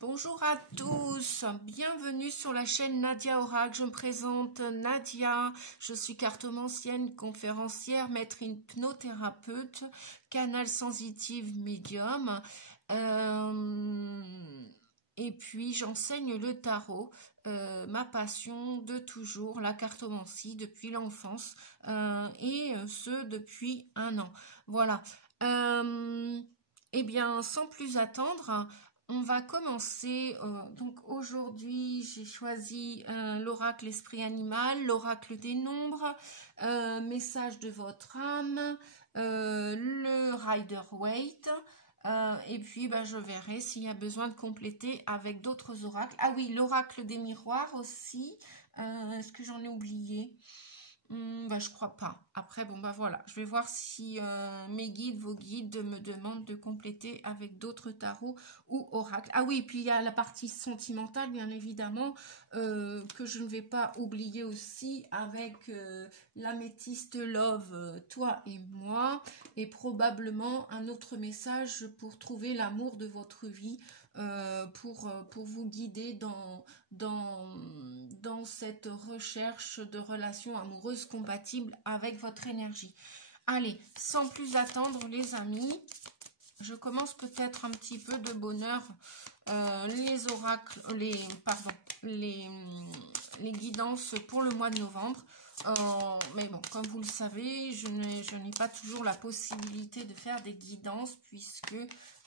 Bonjour à tous, bienvenue sur la chaîne Nadia Oracle. Je me présente Nadia, je suis cartomancienne, conférencière, maître hypnothérapeute, canal sensitive médium et puis j'enseigne le tarot, ma passion de toujours, la cartomancie depuis l'enfance et ce depuis 1 an. Voilà, et bien sans plus attendre, on va commencer. Donc aujourd'hui, j'ai choisi l'oracle esprit animal, l'oracle des nombres, message de votre âme, le Rider-Waite, et puis je verrai s'il y a besoin de compléter avec d'autres oracles. Ah oui, l'oracle des miroirs aussi. Est-ce que j'en ai oublié? Je crois pas. Après, voilà, je vais voir si mes guides, vos guides me demandent de compléter avec d'autres tarots ou oracles. Ah oui, puis il y a la partie sentimentale, bien évidemment, que je ne vais pas oublier aussi avec l'améthyste love, toi et moi, et probablement un autre message pour trouver l'amour de votre vie, pour vous guider dans cette recherche de relations amoureuses compatibles avec votre énergie. Allez, sans plus attendre les amis, je commence peut-être un petit peu de bonheur les oracles, les guidances pour le mois de novembre. Mais bon, comme vous le savez, je n'ai pas toujours la possibilité de faire des guidances puisque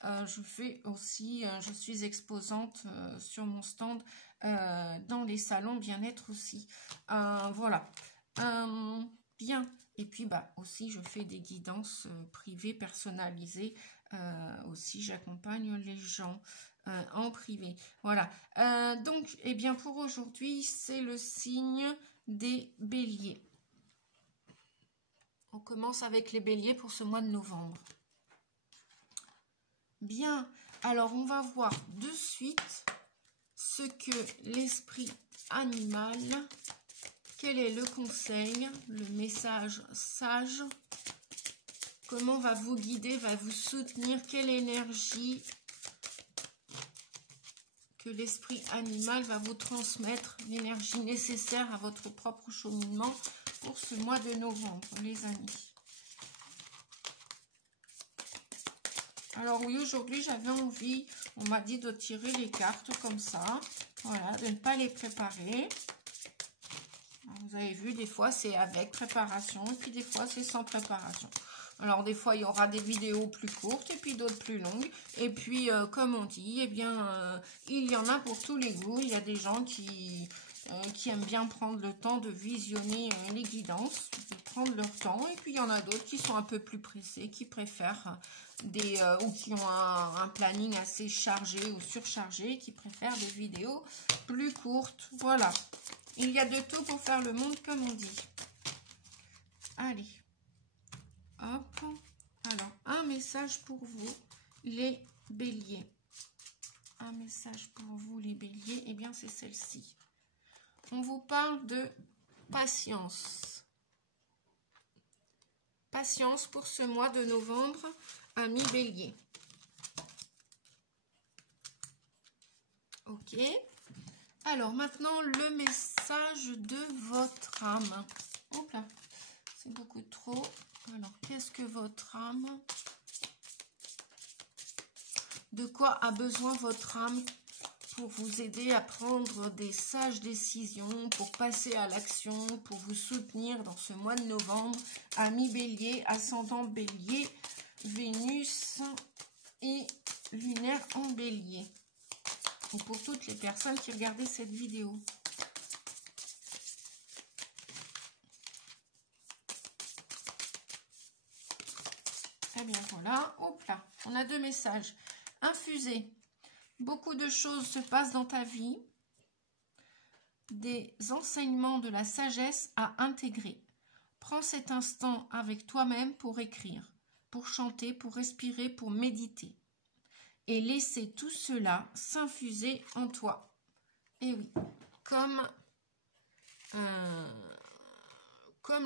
je fais aussi, je suis exposante sur mon stand dans les salons bien-être aussi. Voilà. Bien. Et puis aussi je fais des guidances privées personnalisées. Aussi j'accompagne les gens en privé. Voilà. Donc, eh bien pour aujourd'hui, c'est le signe des béliers. On commence avec les béliers pour ce mois de novembre. Bien, alors on va voir de suite ce que l'esprit animal, quel est le conseil, le message sage, comment va vous guider, va vous soutenir, quelle énergie que l'esprit animal va vous transmettre, l'énergie nécessaire à votre propre cheminement pour ce mois de novembre, les amis. Alors oui, aujourd'hui, j'avais envie, on m'a dit de tirer les cartes comme ça, voilà, de ne pas les préparer. Alors, vous avez vu, des fois, c'est avec préparation, et puis des fois, c'est sans préparation. Alors, des fois, il y aura des vidéos plus courtes, et puis d'autres plus longues. Et puis, comme on dit, eh bien, il y en a pour tous les goûts. Il y a des gens qui aiment bien prendre le temps de visionner les guidances, de prendre leur temps. Et puis, il y en a d'autres qui sont un peu plus pressés, qui préfèrent ou qui ont un planning assez chargé ou surchargé, qui préfèrent des vidéos plus courtes. Voilà. Il y a de tout pour faire le monde, comme on dit. Allez. Hop. Alors, un message pour vous, les béliers. Un message pour vous, les béliers. Eh bien, c'est celle-ci. On vous parle de patience. Patience pour ce mois de novembre, amis béliers. Ok. Alors, maintenant, le message de votre âme. Hop là, c'est beaucoup trop. Alors, qu'est-ce que votre âme? De quoi a besoin votre âme pour vous aider à prendre des sages décisions, pour passer à l'action, pour vous soutenir dans ce mois de novembre, amis bélier, ascendant bélier, Vénus et lunaire en bélier. Ou pour toutes les personnes qui regardaient cette vidéo. Eh bien voilà, hop là, on a 2 messages. Infusé. Beaucoup de choses se passent dans ta vie. Des enseignements de la sagesse à intégrer. Prends cet instant avec toi-même pour écrire, pour chanter, pour respirer, pour méditer. Et laisser tout cela s'infuser en toi. Et oui, comme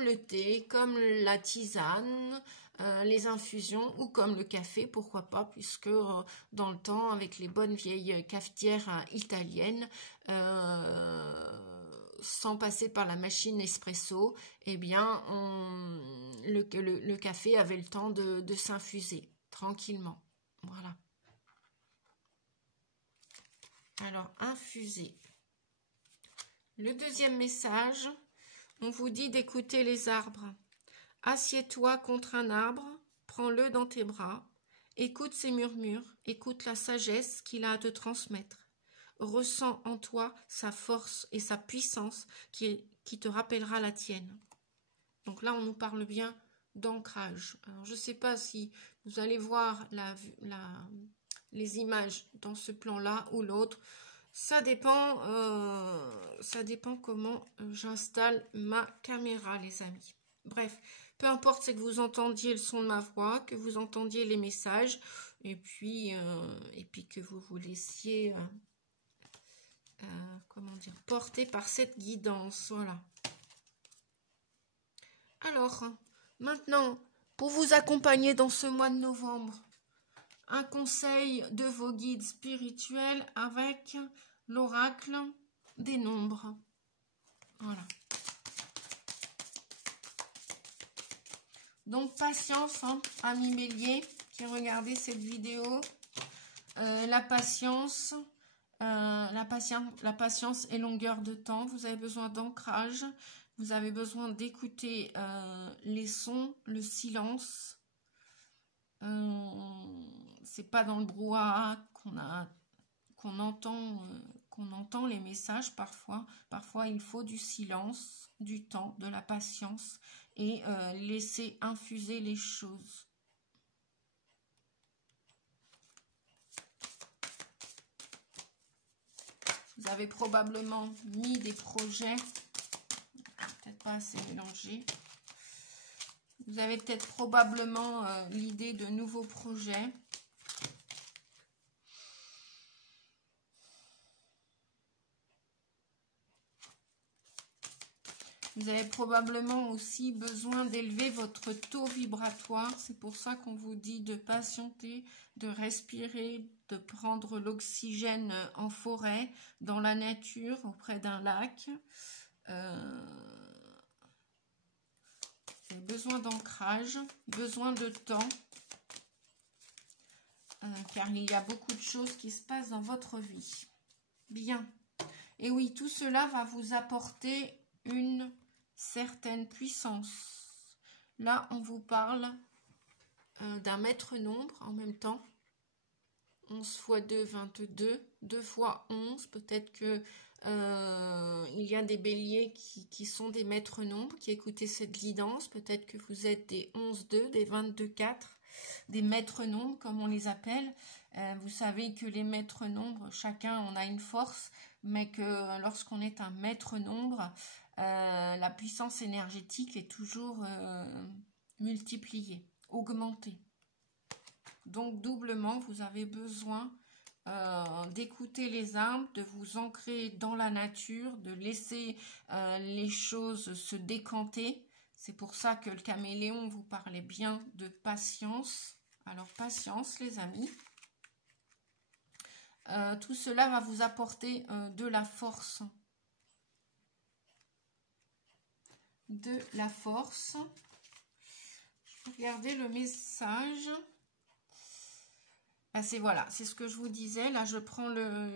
le thé, comme la tisane, les infusions, ou comme le café, pourquoi pas, puisque dans le temps, avec les bonnes vieilles cafetières italiennes, sans passer par la machine espresso, eh bien, le café avait le temps de s'infuser tranquillement. Voilà. Alors, infuser. Le deuxième message, on vous dit d'écouter les arbres. Assieds-toi contre un arbre, prends-le dans tes bras, écoute ses murmures, écoute la sagesse qu'il a à te transmettre. Ressens en toi sa force et sa puissance qui te rappellera la tienne. Donc là, on nous parle bien d'ancrage. Alors, je ne sais pas si vous allez voir les images dans ce plan-là ou l'autre. Ça dépend comment j'installe ma caméra, les amis. Bref, peu importe, c'est que vous entendiez le son de ma voix, que vous entendiez les messages, et puis que vous vous laissiez comment dire, porter par cette guidance. Voilà. Alors, maintenant, pour vous accompagner dans ce mois de novembre, un conseil de vos guides spirituels avec l'oracle des nombres. Voilà. Donc, patience, hein, amis béliers qui regardez cette vidéo. La patience et longueur de temps. Vous avez besoin d'ancrage. Vous avez besoin d'écouter les sons, le silence. C'est pas dans le brouhaha qu'on entend les messages parfois. Parfois, il faut du silence, du temps, de la patience et laisser infuser les choses. Vous avez probablement mis des projets, peut-être pas assez mélangés. Vous avez peut-être probablement l'idée de nouveaux projets. Vous avez probablement aussi besoin d'élever votre taux vibratoire. C'est pour ça qu'on vous dit de patienter, de respirer, de prendre l'oxygène en forêt, dans la nature, auprès d'un lac. Vous avez besoin d'ancrage, besoin de temps, car il y a beaucoup de choses qui se passent dans votre vie. Bien. Et oui, tout cela va vous apporter une certaine puissance. Là, on vous parle d'un maître nombre en même temps. 11 x 2, 22. 2 x 11. Peut-être que il y a des béliers qui sont des maîtres nombres, qui écoutez cette guidance. Peut-être que vous êtes des 11-2, des 22-4, des maîtres nombres, comme on les appelle. Vous savez que les maîtres nombres, chacun on a une force, mais que lorsqu'on est un maître nombre, la puissance énergétique est toujours multipliée, augmentée. Donc doublement, vous avez besoin d'écouter les arbres, de vous ancrer dans la nature, de laisser les choses se décanter. C'est pour ça que le caméléon vous parlait bien de patience. Alors patience les amis. Tout cela va vous apporter de la force. De la force. Je vais regarder le message. Ah, c'est ce que je vous disais. Là, je prends le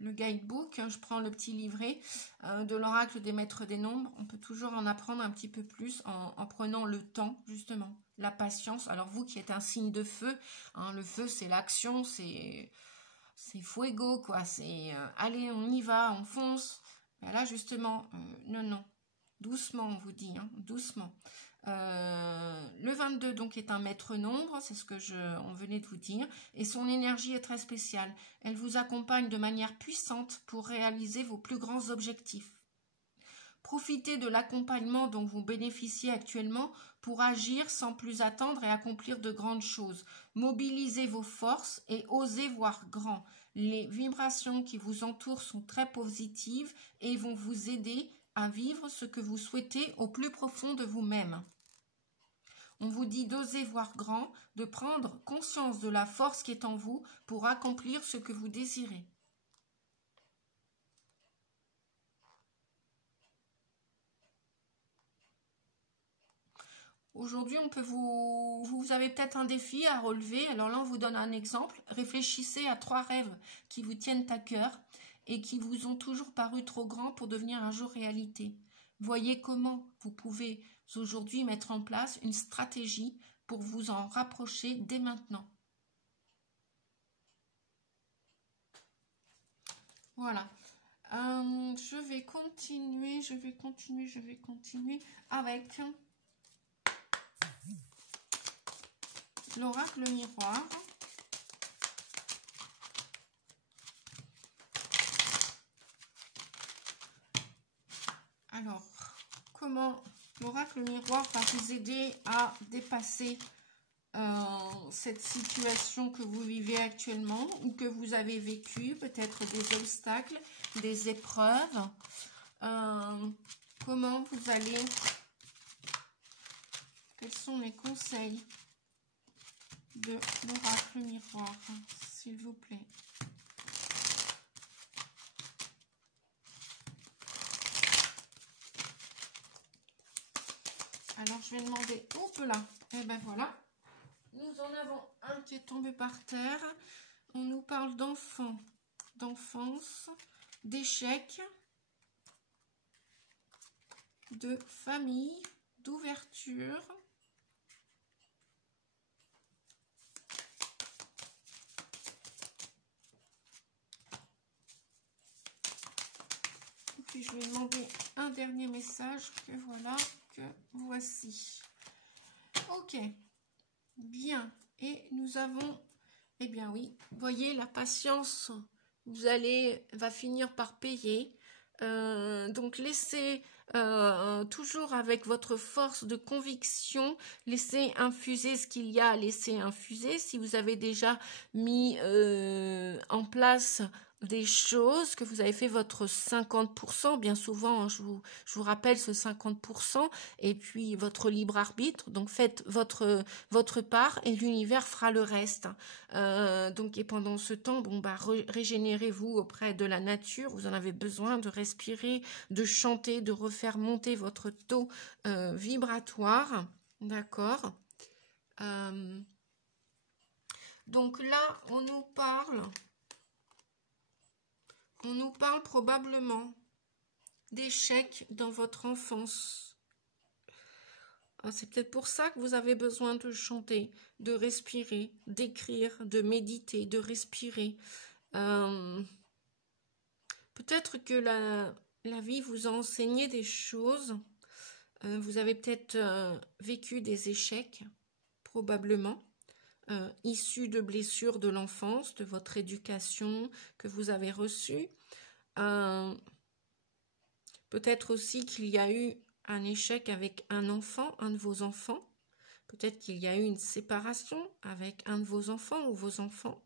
guidebook, je prends le petit livret de l'oracle des maîtres des nombres. On peut toujours en apprendre un petit peu plus en prenant le temps, justement, la patience. Alors vous qui êtes un signe de feu, hein, le feu c'est l'action, c'est fuego, quoi. C'est allez, on y va, on fonce. Ben là, justement, non, doucement, on vous dit, hein, doucement. Le 22 donc est un maître nombre, c'est ce que on venait de vous dire, et son énergie est très spéciale. Elle vous accompagne de manière puissante pour réaliser vos plus grands objectifs. Profitez de l'accompagnement dont vous bénéficiez actuellement pour agir sans plus attendre et accomplir de grandes choses. Mobilisez vos forces et osez voir grand. Les vibrations qui vous entourent sont très positives et vont vous aider à vivre ce que vous souhaitez au plus profond de vous-même. On vous dit d'oser voir grand, de prendre conscience de la force qui est en vous pour accomplir ce que vous désirez. Aujourd'hui, vous avez peut-être un défi à relever. Alors là, on vous donne un exemple. Réfléchissez à 3 rêves qui vous tiennent à cœur et qui vous ont toujours paru trop grands pour devenir un jour réalité. Voyez comment vous pouvez aujourd'hui mettre en place une stratégie pour vous en rapprocher dès maintenant. Voilà. Je vais continuer avec l'oracle miroir. Alors, comment l'oracle miroir va vous aider à dépasser cette situation que vous vivez actuellement ou que vous avez vécu, peut-être des obstacles, des épreuves. Comment vous allez... Quels sont les conseils de l'oracle miroir, s'il vous plaît? Alors, je vais demander... Hop là. Et ben voilà. Nous en avons un qui est tombé par terre. On nous parle d'enfants, d'enfance, d'échecs, de famille, d'ouverture. Et puis je vais demander un dernier message que voilà, que voici. Ok. Bien, et nous avons, eh bien oui, voyez, la patience, va finir par payer. Donc laissez toujours avec votre force de conviction, laissez infuser ce qu'il y a à laisser infuser. Si vous avez déjà mis en place des choses, que vous avez fait votre 50%, bien souvent, hein, je vous rappelle ce 50%, et puis votre libre arbitre, donc faites votre part et l'univers fera le reste. Donc, et pendant ce temps, bon, bah, régénérez-vous auprès de la nature, vous en avez besoin de respirer, de chanter, de refaire monter votre taux vibratoire, d'accord? Donc là, on nous parle probablement d'échecs dans votre enfance. C'est peut-être pour ça que vous avez besoin de chanter, de respirer, d'écrire, de méditer, de respirer. Peut-être que la vie vous a enseigné des choses. Vous avez peut-être vécu des échecs, probablement. Issus de blessures de l'enfance, de votre éducation que vous avez reçue. Peut-être aussi qu'il y a eu un échec avec un enfant, un de vos enfants. Peut-être qu'il y a eu une séparation avec un de vos enfants ou vos enfants.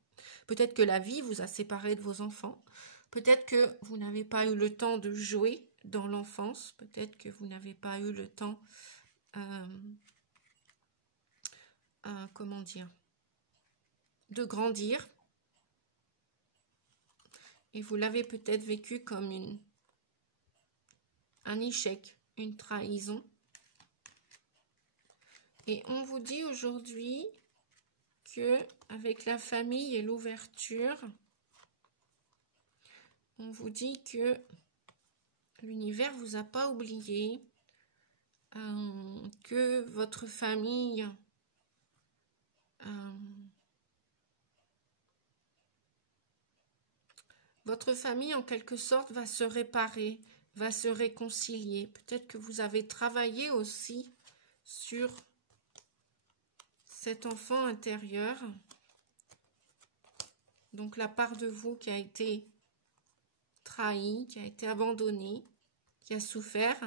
Peut-être que la vie vous a séparé de vos enfants. Peut-être que vous n'avez pas eu le temps de jouer dans l'enfance. Peut-être que vous n'avez pas eu le temps, comment dire, de grandir. Et vous l'avez peut-être vécu comme un échec, une trahison. Et on vous dit aujourd'hui que avec la famille et l'ouverture, on vous dit que l'univers ne vous a pas oublié, que votre famille en quelque sorte va se réparer, va se réconcilier. Peut-être que vous avez travaillé aussi sur cet enfant intérieur, donc la part de vous qui a été trahie, qui a été abandonnée, qui a souffert.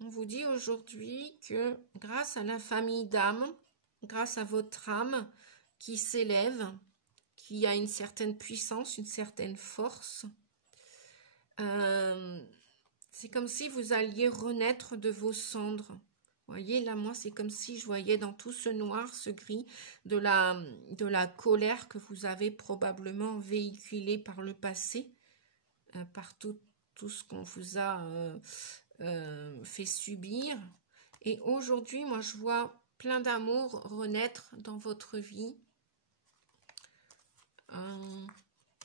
On vous dit aujourd'hui que grâce à la famille d'âme, grâce à votre âme qui s'élève, qui a une certaine puissance, une certaine force, c'est comme si vous alliez renaître de vos cendres. voyez, là, moi, c'est comme si je voyais dans tout ce noir, ce gris, de la colère que vous avez probablement véhiculée par le passé, par tout ce qu'on vous a fait subir. Et aujourd'hui, moi, je vois plein d'amour renaître dans votre vie.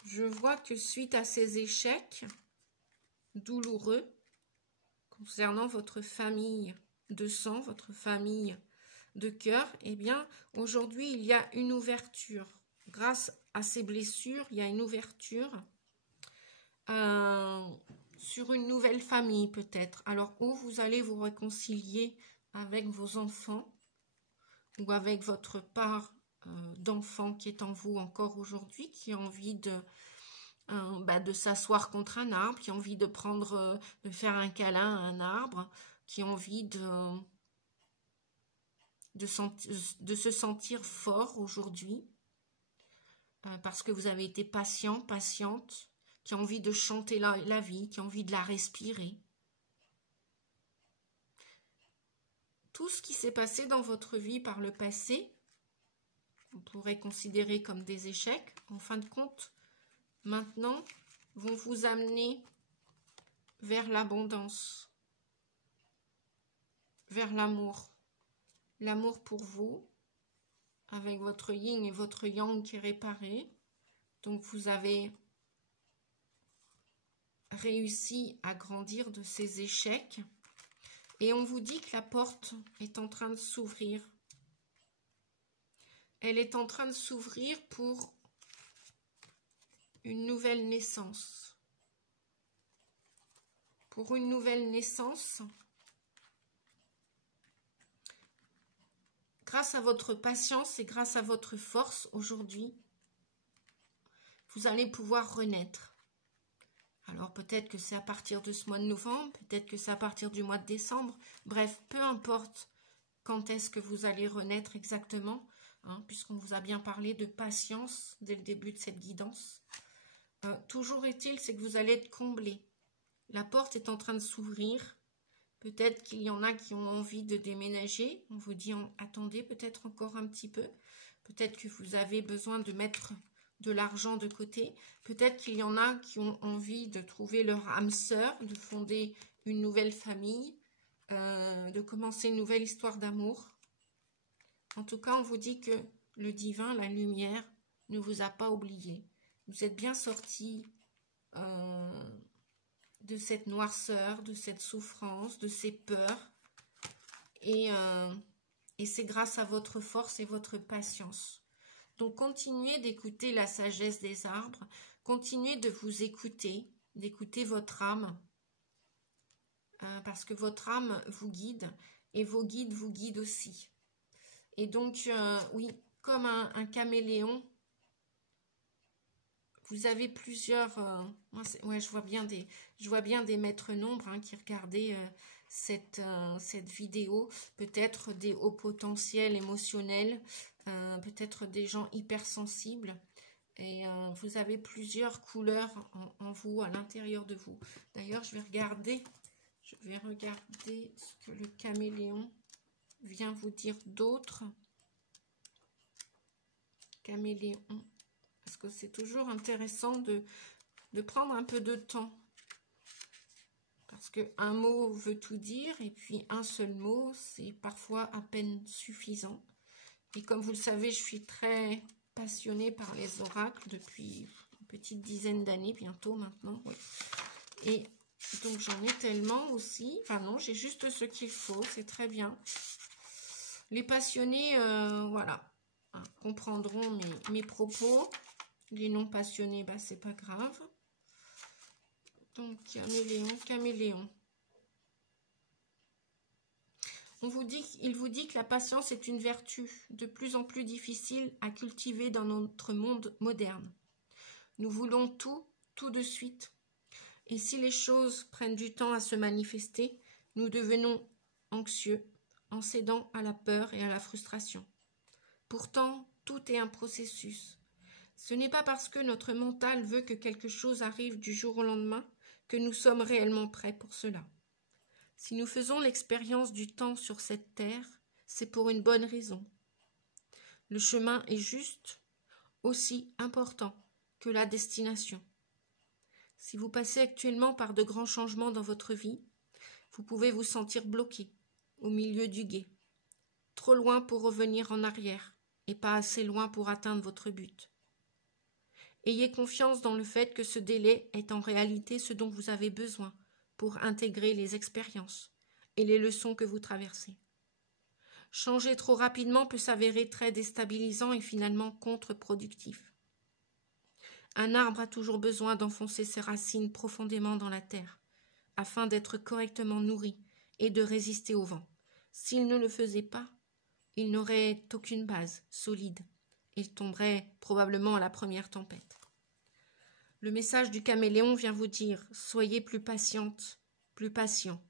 Je vois que suite à ces échecs douloureux concernant votre famille de sang, votre famille de cœur, eh bien, aujourd'hui, il y a une ouverture. Grâce à ces blessures, il y a une ouverture sur une nouvelle famille peut-être. Alors, où vous allez vous réconcilier avec vos enfants ou avec votre part d'enfant qui est en vous encore aujourd'hui, qui a envie de s'asseoir contre un arbre, qui a envie de faire un câlin à un arbre, qui a envie de se sentir fort aujourd'hui, parce que vous avez été patient, patiente, qui a envie de chanter la vie, qui a envie de la respirer. Tout ce qui s'est passé dans votre vie par le passé, on pourrait considérer comme des échecs, en fin de compte, maintenant, vont vous amener vers l'abondance, vers l'amour. L'amour pour vous, avec votre yin et votre yang qui est réparé. Donc, vous avez réussi à grandir de ces échecs. Et on vous dit que la porte est en train de s'ouvrir. Elle est en train de s'ouvrir pour une nouvelle naissance. Pour une nouvelle naissance, grâce à votre patience et grâce à votre force aujourd'hui, vous allez pouvoir renaître. Alors peut-être que c'est à partir de ce mois de novembre, peut-être que c'est à partir du mois de décembre. Bref, peu importe quand est-ce que vous allez renaître exactement, hein, puisqu'on vous a bien parlé de patience dès le début de cette guidance. Toujours est-il, c'est que vous allez être comblé. La porte est en train de s'ouvrir. Peut-être qu'il y en a qui ont envie de déménager. On vous dit, attendez peut-être encore un petit peu. Peut-être que vous avez besoin de mettre de l'argent de côté. Peut-être qu'il y en a qui ont envie de trouver leur âme sœur, de fonder une nouvelle famille, de commencer une nouvelle histoire d'amour. En tout cas, on vous dit que le divin, la lumière, ne vous a pas oublié. Vous êtes bien sortis de cette noirceur, de cette souffrance, de ces peurs. Et c'est grâce à votre force et votre patience. Donc, continuez d'écouter la sagesse des arbres. Continuez de vous écouter, d'écouter votre âme. Parce que votre âme vous guide et vos guides vous guident aussi. Et donc, oui, comme un caméléon, vous avez plusieurs... ouais, je vois bien des maîtres nombres hein, qui regardaient cette vidéo. Peut-être des hauts potentiels émotionnels, peut-être des gens hypersensibles. Et vous avez plusieurs couleurs en vous, à l'intérieur de vous. D'ailleurs, je vais regarder ce que le caméléon vient vous dire d'autre. Caméléon. Parce que c'est toujours intéressant de prendre un peu de temps. Parce qu'un mot veut tout dire, et puis un seul mot, c'est parfois à peine suffisant. Et comme vous le savez, je suis très passionnée par les oracles depuis une petite dizaine d'années, bientôt maintenant. Oui. Et donc j'en ai tellement aussi. Enfin non, j'ai juste ce qu'il faut, c'est très bien. Les passionnés, voilà, hein, comprendront mes propos. Les non passionnés, bah, c'est pas grave. Donc, caméléon. Il vous dit que la patience est une vertu de plus en plus difficile à cultiver dans notre monde moderne. Nous voulons tout de suite. Et si les choses prennent du temps à se manifester, nous devenons anxieux en cédant à la peur et à la frustration. Pourtant, tout est un processus. Ce n'est pas parce que notre mental veut que quelque chose arrive du jour au lendemain que nous sommes réellement prêts pour cela. Si nous faisons l'expérience du temps sur cette terre, c'est pour une bonne raison. Le chemin est juste aussi important que la destination. Si vous passez actuellement par de grands changements dans votre vie, vous pouvez vous sentir bloqué au milieu du gué, trop loin pour revenir en arrière et pas assez loin pour atteindre votre but. Ayez confiance dans le fait que ce délai est en réalité ce dont vous avez besoin pour intégrer les expériences et les leçons que vous traversez. Changer trop rapidement peut s'avérer très déstabilisant et finalement contre-productif. Un arbre a toujours besoin d'enfoncer ses racines profondément dans la terre, afin d'être correctement nourri et de résister au vent. S'il ne le faisait pas, il n'aurait aucune base solide. Il tomberait probablement à la première tempête. Le message du caméléon vient vous dire « Soyez plus patiente, plus patient.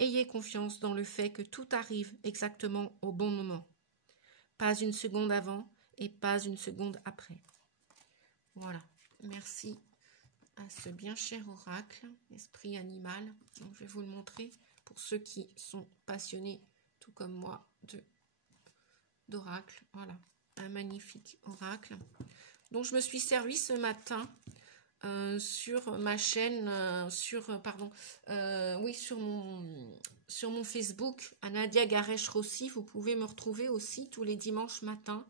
Ayez confiance dans le fait que tout arrive exactement au bon moment. Pas une seconde avant et pas une seconde après. » Voilà. Merci à ce bien cher oracle, esprit animal. Donc, je vais vous le montrer pour ceux qui sont passionnés, tout comme moi, d'oracle. Voilà, un magnifique oracle. Donc, je me suis servi ce matin sur ma chaîne, sur mon Facebook, Nadia Garesh-Rossi. Vous pouvez me retrouver aussi tous les dimanches matins,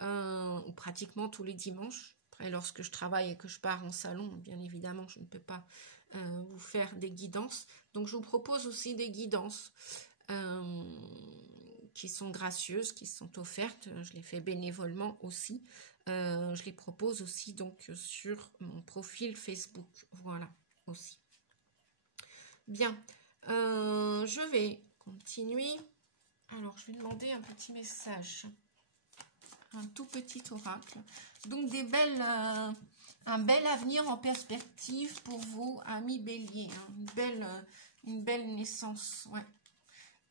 ou pratiquement tous les dimanches. Après, lorsque je travaille et que je pars en salon, bien évidemment, je ne peux pas vous faire des guidances. Donc, je vous propose aussi des guidances qui sont gracieuses, qui sont offertes. Je les fais bénévolement aussi. Je les propose aussi donc sur mon profil Facebook. Voilà, aussi. Bien, je vais continuer. Alors, je vais demander un petit message. Un tout petit oracle. Donc, un bel avenir en perspective pour vous, amis béliers. Hein. Une belle naissance. Ouais.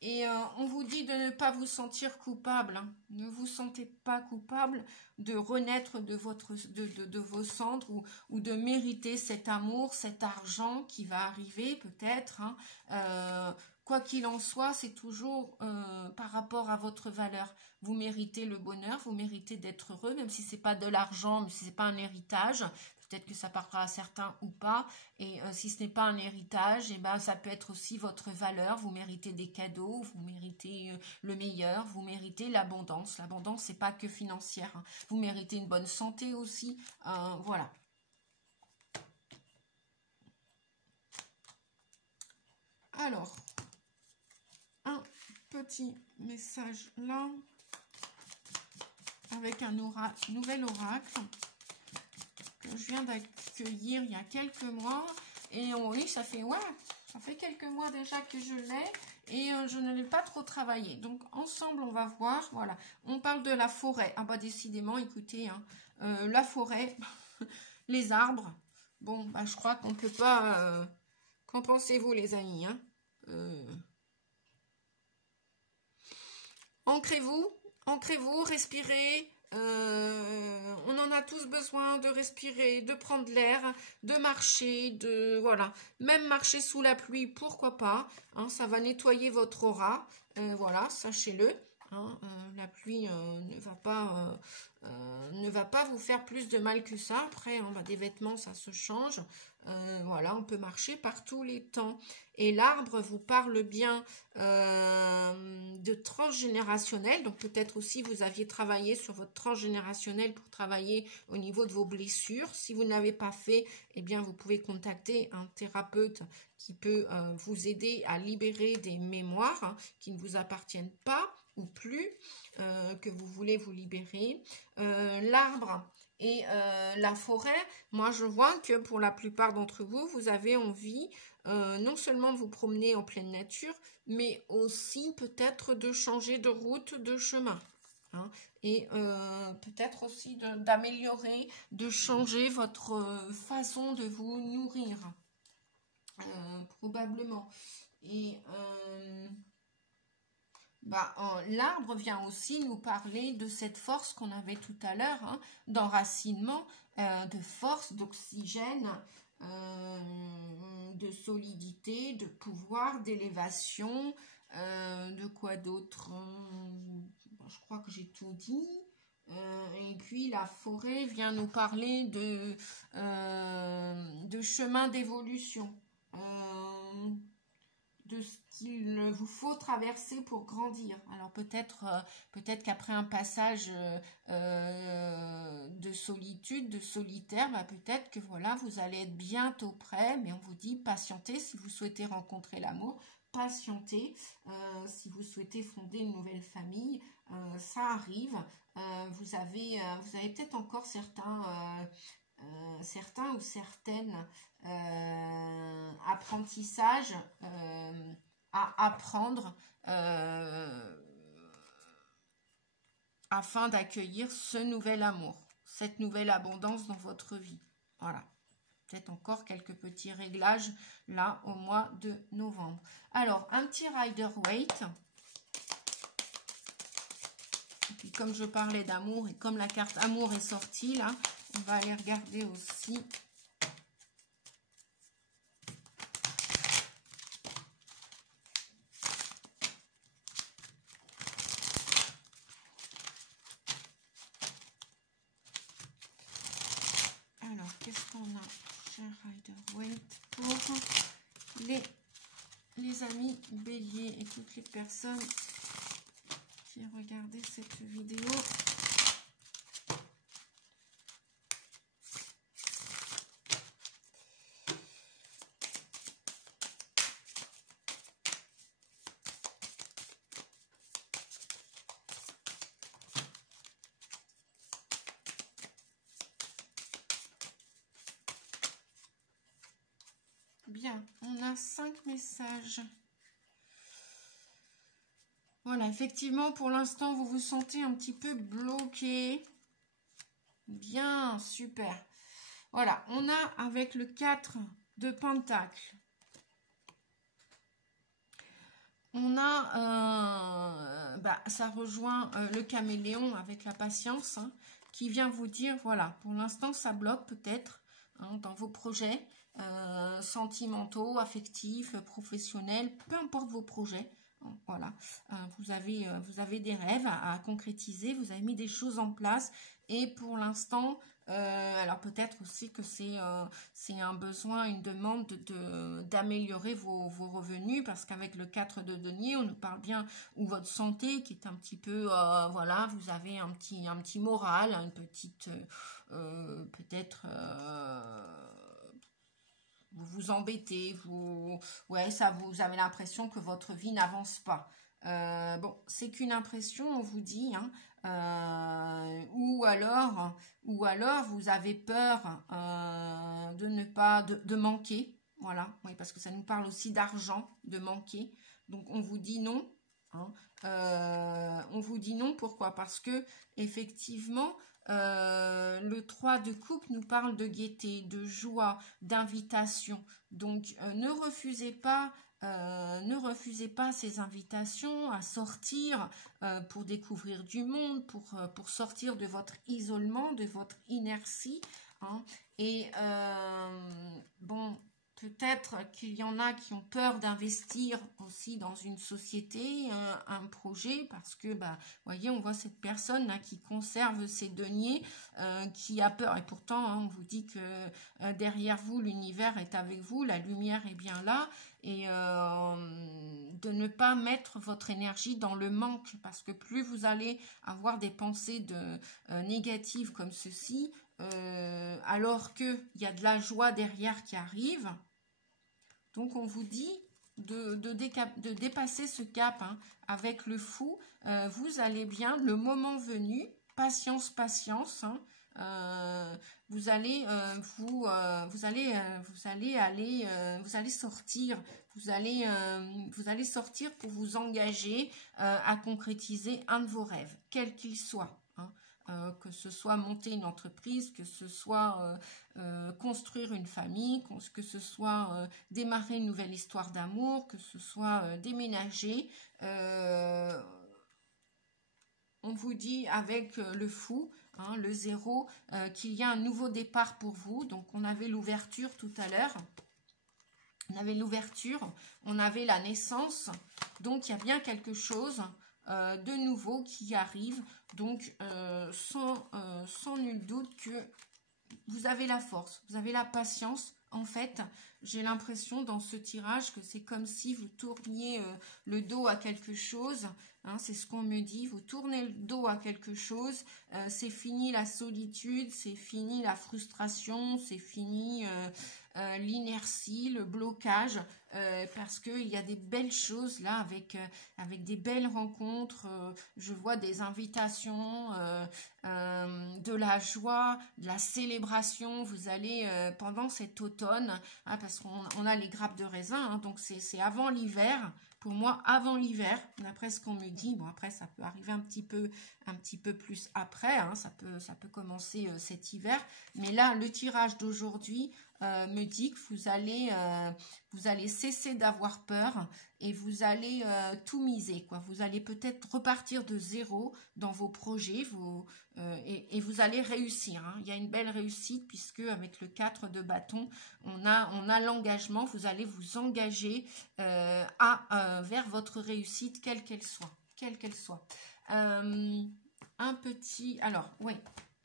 Et on vous dit de ne pas vous sentir coupable. Hein. Ne vous sentez pas coupable de renaître de vos cendres ou de mériter cet amour, cet argent qui va arriver peut-être. Hein. Quoi qu'il en soit, c'est toujours par rapport à votre valeur. Vous méritez le bonheur, vous méritez d'être heureux, même si ce n'est pas de l'argent, même si ce n'est pas un héritage. Peut-être que ça parlera à certains ou pas. Et si ce n'est pas un héritage, eh ben, ça peut être aussi votre valeur. Vous méritez des cadeaux, vous méritez le meilleur, vous méritez l'abondance. L'abondance, ce n'est pas que financière. Hein. Vous méritez une bonne santé aussi. Voilà. Alors, un petit message là, avec un nouvel oracle que je viens d'accueillir il y a quelques mois. Et oui, ça fait quelques mois déjà que je l'ai et je ne l'ai pas trop travaillé. Donc, ensemble, on va voir. Voilà, on parle de la forêt. Ah bah, décidément, écoutez, hein, la forêt, les arbres. Bon, bah, je crois qu'on ne peut pas... Qu'en pensez-vous, les amis, hein? Ancrez-vous, respirez. On en a tous besoin de respirer, de prendre l'air, de marcher, voilà. Même marcher sous la pluie, pourquoi pas. Hein, ça va nettoyer votre aura. Voilà, sachez-le. Hein, la pluie ne va pas vous faire plus de mal que ça. Après, hein, bah, des vêtements, ça se change. Voilà, on peut marcher par tous les temps. Et l'arbre vous parle bien de transgénérationnel. Donc peut-être aussi vous aviez travaillé sur votre transgénérationnel pour travailler au niveau de vos blessures. Si vous n'avez pas fait, eh bien vous pouvez contacter un thérapeute qui peut vous aider à libérer des mémoires hein, qui ne vous appartiennent pas ou plus, que vous voulez vous libérer. L'arbre et la forêt, moi je vois que pour la plupart d'entre vous, vous avez envie non seulement de vous promener en pleine nature, mais aussi peut-être de changer de route, de chemin. Hein, et peut-être aussi d'améliorer, de changer votre façon de vous nourrir. Probablement. Et l'arbre vient aussi nous parler de cette force qu'on avait tout à l'heure, hein, d'enracinement, de force, d'oxygène, de solidité, de pouvoir, d'élévation, de quoi d'autre, je crois que j'ai tout dit. Et puis la forêt vient nous parler de chemin d'évolution, de ce qu'il vous faut traverser pour grandir. Alors peut-être qu'après un passage de solitude, de solitaire, peut-être que voilà, vous allez être bientôt prêt, mais on vous dit patientez si vous souhaitez rencontrer l'amour, patientez si vous souhaitez fonder une nouvelle famille, ça arrive. Vous avez peut-être encore certains ou certaines apprentissages à apprendre afin d'accueillir ce nouvel amour, cette nouvelle abondance dans votre vie. Voilà. Peut-être encore quelques petits réglages là au mois de novembre. Alors, un petit Rider-Waite. Et puis, comme je parlais d'amour et comme la carte amour est sortie là, on va aller regarder aussi. Alors, qu'est-ce qu'on a, cher Rider-Waite, pour les amis béliers et toutes les personnes qui regardaient cette vidéo. Bien, on a 5 messages. Voilà, effectivement, pour l'instant, vous vous sentez un petit peu bloqué. Bien, super. Voilà, on a avec le 4 de Pentacles. On a, ça rejoint le caméléon avec la patience, hein, qui vient vous dire, voilà, pour l'instant, ça bloque peut-être hein, dans vos projets sentimentaux, affectifs, professionnels, peu importe vos projets. Voilà, vous avez des rêves à concrétiser, vous avez mis des choses en place et pour l'instant, alors peut-être aussi que c'est un besoin, une demande d'améliorer vos revenus parce qu'avec le 4 de denier, on nous parle bien ou votre santé qui est un petit peu, voilà, vous avez un petit moral, une petite, peut-être... vous vous embêtez, vous avez l'impression que votre vie n'avance pas. Bon, c'est qu'une impression, on vous dit, hein, ou alors vous avez peur de ne pas de manquer, voilà, oui, parce que ça nous parle aussi d'argent, de manquer. Donc on vous dit non. Hein, on vous dit non, pourquoi? Parce que effectivement, le 3 de coupe nous parle de gaieté, de joie, d'invitation. Donc ne refusez pas ces invitations à sortir pour découvrir du monde, pour sortir de votre isolement, de votre inertie. Hein. Et bon, peut-être qu'il y en a qui ont peur d'investir aussi dans une société, un projet, parce que, voyez, on voit cette personne là qui conserve ses deniers, qui a peur. Et pourtant, hein, on vous dit que derrière vous, l'univers est avec vous, la lumière est bien là. Et de ne pas mettre votre énergie dans le manque, parce que plus vous allez avoir des pensées négatives comme ceci, alors qu'il y a de la joie derrière qui arrive. Donc on vous dit de dépasser ce cap hein, avec le fou. Vous allez bien, le moment venu, patience, hein, vous allez sortir, vous allez sortir pour vous engager à concrétiser un de vos rêves, quel qu'il soit. Hein. Que ce soit monter une entreprise, que ce soit construire une famille, que ce soit démarrer une nouvelle histoire d'amour, que ce soit déménager. On vous dit avec le fou, hein, le 0, qu'il y a un nouveau départ pour vous. Donc on avait l'ouverture tout à l'heure. On avait l'ouverture, on avait la naissance. Donc il y a bien quelque chose de nouveau qui arrive. Donc sans nul doute que vous avez la force, vous avez la patience. En fait, j'ai l'impression dans ce tirage que c'est comme si vous tourniez le dos à quelque chose. Hein, c'est ce qu'on me dit, vous tournez le dos à quelque chose. C'est fini la solitude, c'est fini la frustration, c'est fini l'inertie, le blocage. Parce qu'il y a des belles choses là avec des belles rencontres. Je vois des invitations, de la joie, de la célébration. Vous allez pendant cet automne, hein, parce qu'on a les grappes de raisin, hein, donc c'est avant l'hiver. Pour moi, avant l'hiver, d'après ce qu'on me dit. Bon, après, ça peut arriver un petit peu plus après, hein, ça peut commencer cet hiver. Mais là, le tirage d'aujourd'hui me dit que vous allez cesser d'avoir peur et vous allez tout miser, quoi. Vous allez peut-être repartir de zéro dans vos projets et vous allez réussir, hein. Il y a une belle réussite puisque avec le 4 de bâton, on a l'engagement. Vous allez vous engager vers votre réussite, quelle qu'elle soit. Un petit... Alors, oui,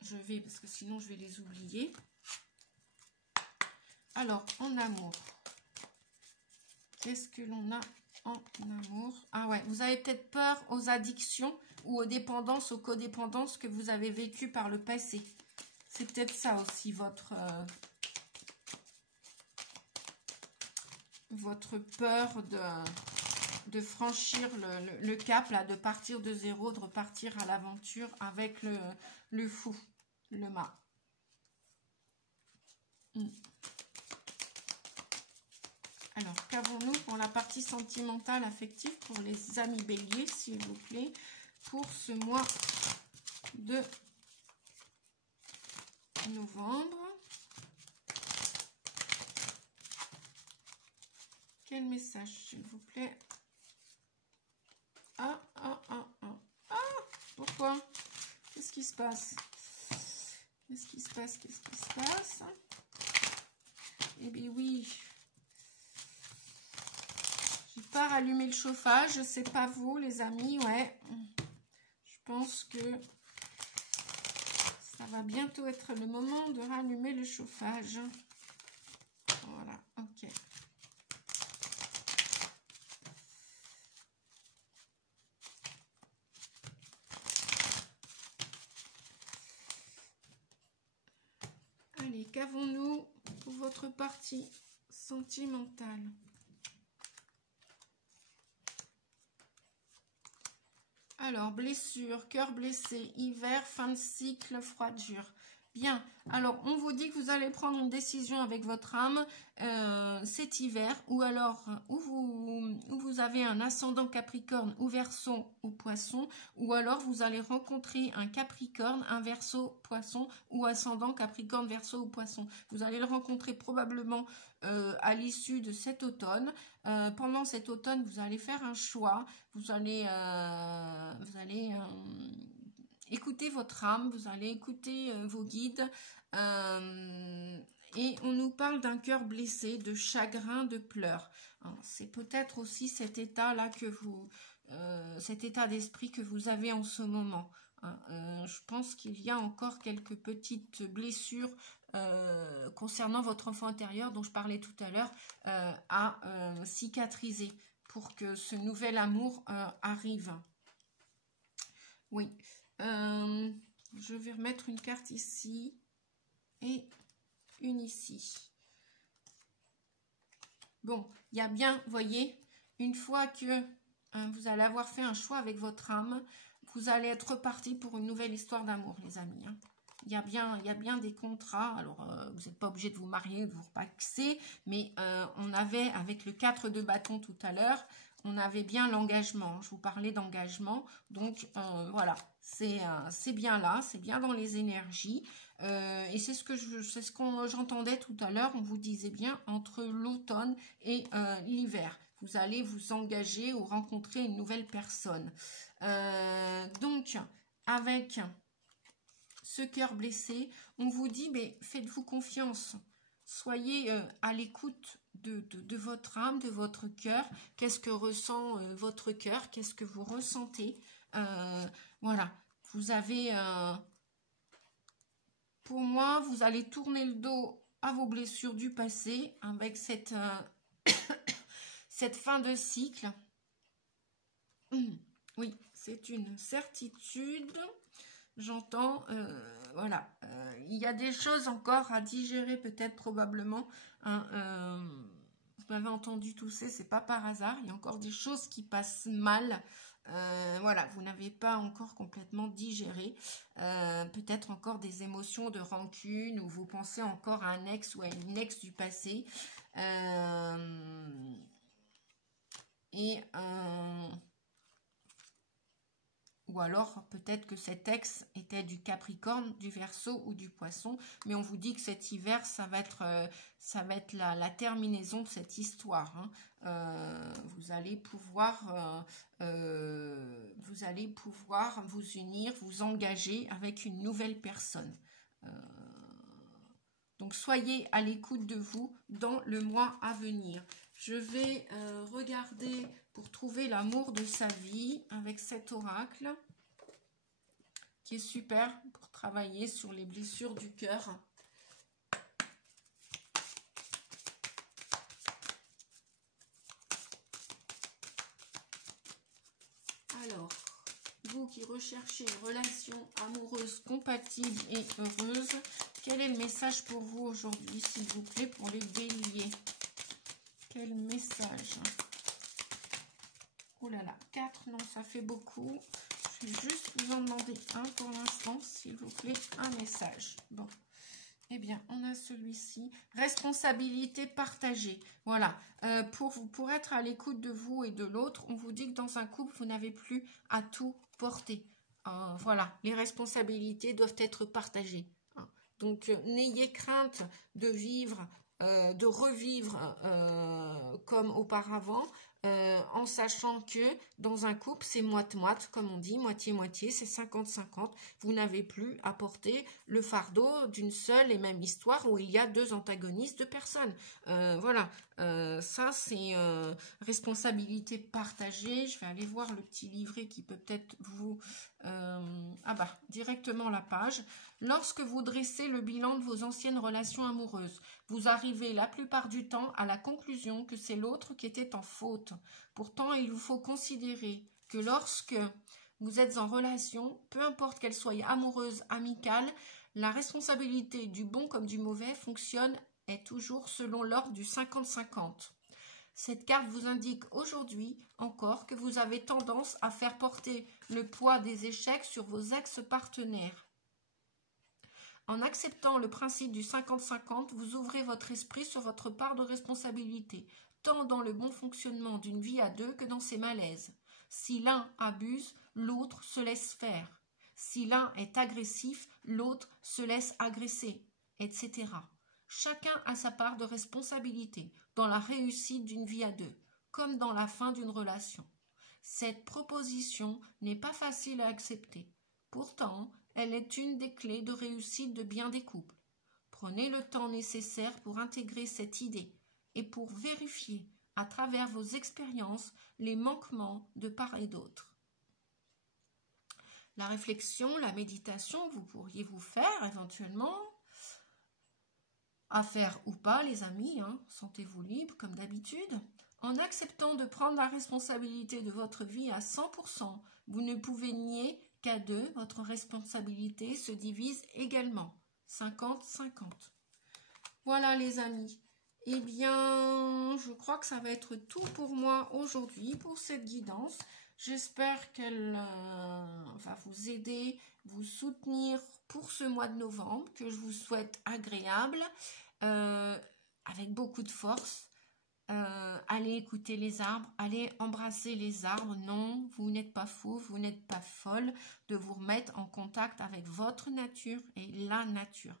je vais... Parce que sinon, je vais les oublier. Alors, en amour. Qu'est-ce que l'on a en amour? Ah ouais, vous avez peut-être peur aux addictions ou aux dépendances, aux codépendances que vous avez vécues par le passé. C'est peut-être ça aussi votre peur de franchir le cap, là, de partir de zéro, de repartir à l'aventure avec le fou, le mât. Alors, qu'avons-nous pour la partie sentimentale affective pour les amis béliers, s'il vous plaît, pour ce mois de novembre? Quel message, s'il vous plaît? Ah, pourquoi? Qu'est-ce qui se passe? Qu'est-ce qui se passe? Eh bien oui, j'ai pas rallumé le chauffage, c'est pas vous les amis, ouais. Je pense que ça va bientôt être le moment de rallumer le chauffage. Voilà, ok. Allez, qu'avons-nous pour votre partie sentimentale? Alors, blessure, cœur blessé, hiver, fin de cycle, froidure. Bien, alors on vous dit que vous allez prendre une décision avec votre âme cet hiver, ou alors où vous avez un ascendant Capricorne ou Verseau ou Poisson, ou alors vous allez rencontrer un Capricorne, un Verseau, Poisson, ou ascendant Capricorne, Verseau ou Poisson. Vous allez le rencontrer probablement à l'issue de cet automne. Pendant cet automne, vous allez faire un choix, vous allez écoutez votre âme, vous allez écouter vos guides. Et on nous parle d'un cœur blessé, de chagrin, de pleurs. C'est peut-être aussi cet état-là cet état d'esprit que vous avez en ce moment. Je pense qu'il y a encore quelques petites blessures concernant votre enfant intérieur dont je parlais tout à l'heure à cicatriser pour que ce nouvel amour arrive. Oui. Je vais remettre une carte ici et une ici. Bon, il y a bien, voyez, une fois que vous allez avoir fait un choix avec votre âme, vous allez être reparti pour une nouvelle histoire d'amour, les amis. Il y a bien des contrats. Alors, vous n'êtes pas obligé de vous marier, de vous repaxer, mais on avait, avec le 4 de bâton tout à l'heure, on avait bien l'engagement. Je vous parlais d'engagement. Donc, voilà, c'est bien là, c'est bien dans les énergies. Et c'est ce qu'on j'entendais tout à l'heure, on vous disait bien entre l'automne et l'hiver. Vous allez vous engager ou rencontrer une nouvelle personne. Donc, avec ce cœur blessé, on vous dit, mais faites-vous confiance. Soyez à l'écoute de votre âme, de votre cœur. Qu'est-ce que ressent votre cœur? Qu'est-ce que vous ressentez? Voilà, vous avez... pour moi, vous allez tourner le dos à vos blessures du passé avec cette, cette fin de cycle. Oui, c'est une certitude. J'entends, voilà, il y a des choses encore à digérer peut-être probablement. Hein, vous m'avez entendu tousser, c'est pas par hasard. Il y a encore des choses qui passent mal. Voilà, vous n'avez pas encore complètement digéré. Peut-être encore des émotions de rancune ou vous pensez encore à un ex ou à une ex du passé. Ou alors peut-être que cet ex était du Capricorne, du Verseau ou du Poisson, mais on vous dit que cet hiver, ça va être la terminaison de cette histoire. Hein. Vous allez pouvoir vous unir, vous engager avec une nouvelle personne. Donc soyez à l'écoute de vous dans le mois à venir. Je vais regarder pour trouver l'amour de sa vie avec cet oracle qui est super pour travailler sur les blessures du cœur. Alors, vous qui recherchez une relation amoureuse, compatible et heureuse, quel est le message pour vous aujourd'hui, s'il vous plaît, pour les béliers? Quel message? Oh là là, 4, non, ça fait beaucoup. Je vais juste vous en demander un pour l'instant, s'il vous plaît, un message. Bon, eh bien, on a celui-ci. Responsabilité partagée. Voilà, pour être à l'écoute de vous et de l'autre, on vous dit que dans un couple, vous n'avez plus à tout porter. Voilà, les responsabilités doivent être partagées. Hein. Donc, n'ayez crainte de vivre, de revivre comme auparavant. En sachant que dans un couple, c'est moite-moite, comme on dit, moitié-moitié, c'est 50-50. Vous n'avez plus à porter le fardeau d'une seule et même histoire où il y a deux antagonistes, deux personnes. Voilà, ça c'est responsabilité partagée. Je vais aller voir le petit livret qui peut peut-être vous... directement la page. Lorsque vous dressez le bilan de vos anciennes relations amoureuses, vous arrivez la plupart du temps à la conclusion que c'est l'autre qui était en faute. Pourtant, il vous faut considérer que lorsque vous êtes en relation, peu importe qu'elle soit amoureuse, amicale, la responsabilité du bon comme du mauvais est toujours selon l'ordre du 50-50. Cette carte vous indique aujourd'hui encore que vous avez tendance à faire porter le poids des échecs sur vos ex-partenaires. En acceptant le principe du 50-50, vous ouvrez votre esprit sur votre part de responsabilité, tant dans le bon fonctionnement d'une vie à deux que dans ses malaises. Si l'un abuse, l'autre se laisse faire. Si l'un est agressif, l'autre se laisse agresser, etc. Chacun a sa part de responsabilité dans la réussite d'une vie à deux, comme dans la fin d'une relation. Cette proposition n'est pas facile à accepter. Pourtant, elle est une des clés de réussite de bien des couples. Prenez le temps nécessaire pour intégrer cette idée et pour vérifier à travers vos expériences les manquements de part et d'autre. La réflexion, la méditation, vous pourriez vous faire éventuellement, à faire ou pas les amis, hein, sentez-vous libre comme d'habitude. En acceptant de prendre la responsabilité de votre vie à 100%, vous ne pouvez nier qu'à deux, votre responsabilité se divise également, 50-50. Voilà les amis. Eh bien, je crois que ça va être tout pour moi aujourd'hui, pour cette guidance. J'espère qu'elle va vous aider, vous soutenir pour ce mois de novembre, que je vous souhaite agréable, avec beaucoup de force. allez écouter les arbres, allez embrasser les arbres. Non, vous n'êtes pas fou, vous n'êtes pas folle de vous remettre en contact avec votre nature et la nature.